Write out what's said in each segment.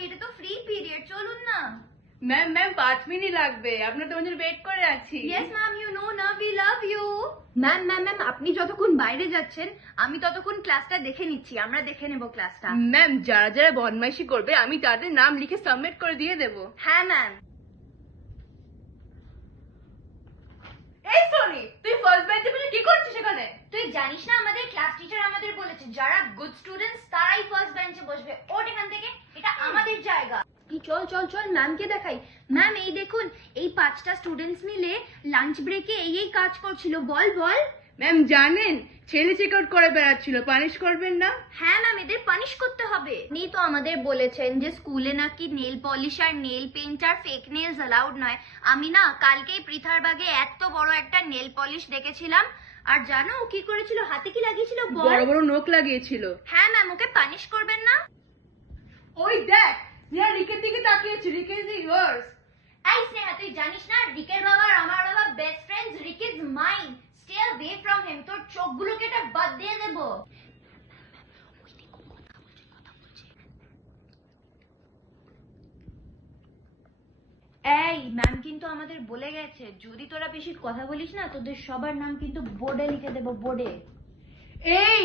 বাকি, এটা তো ফ্রি পিরিয়ড, চলুন না। ম্যাম 5 মিনিট লাগবে, আপনার তোমার জন্য ওয়েট করে আছি। ইয়েস ম্যাম, ইউ নো না, we love you. Ma'am ma'am ma'am, আপনি যতক্ষণ বাইরে যাচ্ছেন আমি ততক্ষণ ক্লাসটা দেখে নিচ্ছি, আমরা দেখে নেব ক্লাসটা। ম্যাম যারা যারা বদমাইশি করবে আমি তাদের নাম লিখে সাবমিট করে দিয়ে দেবো। হ্যাঁ ম্যাম। এই সরি, তুই ফার্স্ট বেঞ্চে বসে কি করছিস এখানে? তুই জানিস না আমাদের ক্লাস টিচার আমাদের বলেছে যারা গুড স্টুডেন্টস তারাই ফার্স্ট বেঞ্চে বসবে। ওঠ এখান থেকে, এটা আমাদের জায়গা। চল চল চল, ম্যামকে দেখাই। ম্যাম এই দেখুন, এই 5টা স্টুডেন্টস মিলে লাঞ্চ ব্রেকে এই কাজ করছিল। বল বল। ম্যাম জানেন ছেলে চেক আউট করে বেড়াচ্ছিল, পানিশ করবেন না? হ্যাঁ ম্যাম, এদের পানিশ করতে হবে। উনি তো আমাদের বলেছেন যে স্কুলে নাকি নেল পলিশ আর নেল পেইন্ট আর ফেক নেলস অ্যালাউড নয়। আমি না কালকেই পৃথার বাগে এত বড় একটা নেল পলিশ দেখেছিলাম। আর জানো ও কি করেছিল? হাতে কি লাগিয়েছিল বল? বড় বড় নোক লাগিয়েছিল। হ্যাঁ ম্যাম, ওকে পানিশ করবেন না? ওই দেখ, স্নেহা রিকের দিকে তাকিয়েছে, রিক ইজ ইয়ার্স। এই স্নেহা, তুই জানিস না রিকের বাবা আর আমার বাবা best friends? Rick is mine, stay away from him. তোর চোখগুলোকে এটা বাদ দিয়ে দেবো। এই ম্যাম কিন্তু আমাদের বলে গেছে যদি তোরা বেশি কথা বলিস না তোদের সবার নাম কিন্তু বোর্ডে লিখে দেবো, বোর্ডে। এই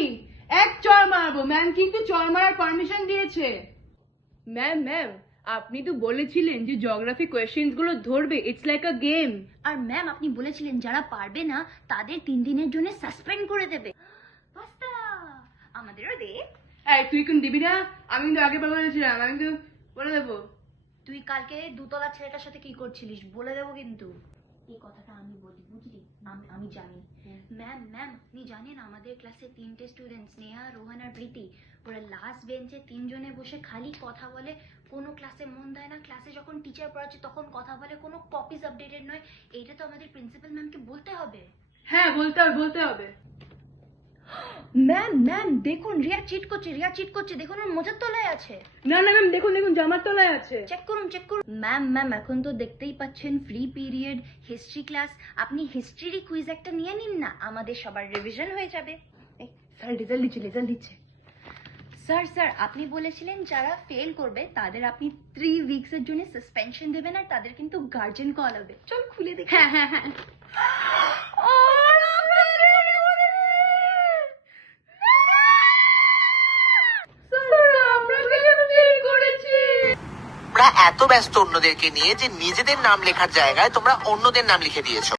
এক চর মারবো, ম্যাম কিন্তু চর মারার পারমিশন দিয়েছে। ম্যাম আপনি তো বলেছিলেন যে জিওগ্রাফি কোয়েশ্চেন্স গুলো ধরবে, ইটস লাইক আ গেম। আর ম্যাম আপনি বলেছিলেন যারা পারবে না তাদের 3 দিনের জন্য সাসপেন্ড করে দেবে। বাস্তা, আমাদেরও দে। এই তুই কোন দিবি না? আমি কিন্তু আগে বলেছিলাম, আমি কিন্তু বলে দেবো। তুই কালকে দুতলা ছেলেটার সাথে কি করছিলিস বলে দেবো কিন্তু। এই কথাটা আমি বলি, বুঝলি? আমি জানি। ম্যাম আপনি জানেন আমাদের ক্লাসে 3টে স্টুডেন্ট, স্নেহা, রোহান আর প্রীতি, ওরা লাস্ট বেঞ্চে 3 জনে বসে খালি কথা বলে, কোনো ক্লাসে মন দেয় না। ক্লাসে যখন টিচার পড়াচ্ছে তখন কথা বলে, কোনো কপিজ আপডেটেড নয়। এইটা তো আমাদের প্রিন্সিপাল ম্যামকে বলতে হবে। হ্যাঁ বলতে হবে। ম্যাম দেখুন, রিয়া চিট করছে, দেখুন ওর মোজার তলায় আছে। না ম্যাম দেখুন জামার তলায় আছে। চেক করুন। ম্যাম এখন তো দেখতেই পাচ্ছেন ফ্রি পিরিয়ড, হিস্ট্রি ক্লাস। আপনি হিস্ট্রিরই কুইজ একটা নিয়ে নিন না, আমাদের সবার রিভিশন হয়ে যাবে। স্যার রেজাল্ট দিচ্ছে। স্যার আপনি বলেছিলেন যারা ফেল করবে তাদের আপনি 3 উইকসের জন্য সাসপেনশন দেবেন, আর তাদের কিন্তু গার্জেন কল হবে। চল খুলে দেখি। হ্যাঁ তোমরা এত ব্যস্ত অন্যদেরকে নিয়ে যে নিজেদের নাম লেখার জায়গায় তোমরা অন্যদের নাম লিখে দিয়েছো।